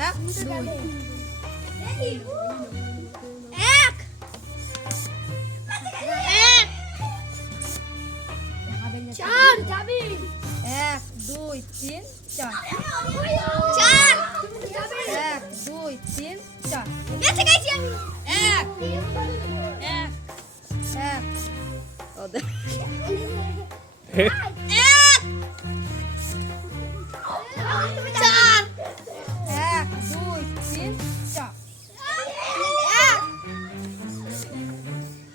এক দুই এক এক চার যাবি এক দুই তিন চার চার এক দুই তিন চার বেঁচে গেছি আমি এক এক এক ওদের এক চার এক দুই তিন চার এক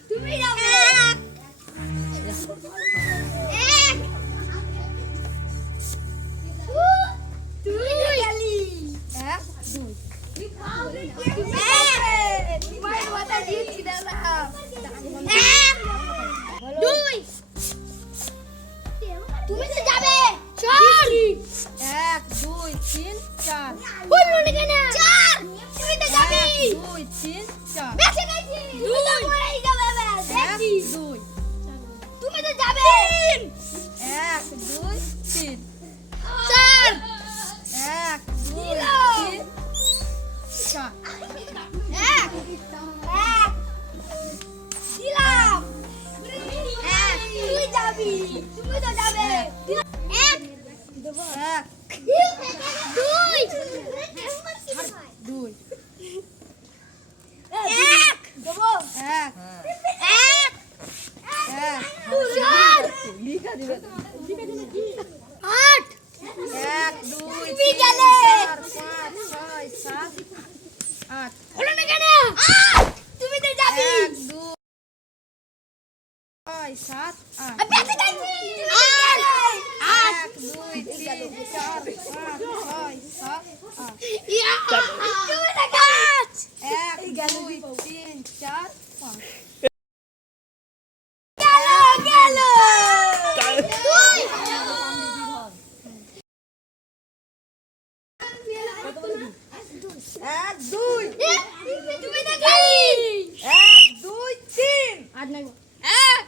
তুমি যাবে এক তুই গেলি এক দুই তোমার মাথা দিয়েছি দাদা এক দুই তুমি তো যাবে চার এক দুই তিন চার বললো না কেন চার তুমি তো যাবে এক দুই তিন চার বেঁচে গেছি তুমি তো মরেই যাবে এক দেখি দুই তুমি তো যাবে এক দুই তিন চার এক দুই তিন চার এক এক দিলাম এক তুই যাবি তুমি তো যাবে এক এক দুই দুই এক দেবো এক এক এক চার লিখা দিবে আট এক দুই তুমি তিন গেলে। চার পাঁচ ছয় সাত আট হলো না কেন আট তুমি তো যাবি এক দুই ছয় সাত আট বেঁচে গেছি আট এক দুই তিন চার পাঁচ ছয় সাত আট তুমি তো গাছ এক দুই তিন চার পাঁচ গেল তুই এক দুই তুমি তো গেলি এক দুই তিন আট নাই এক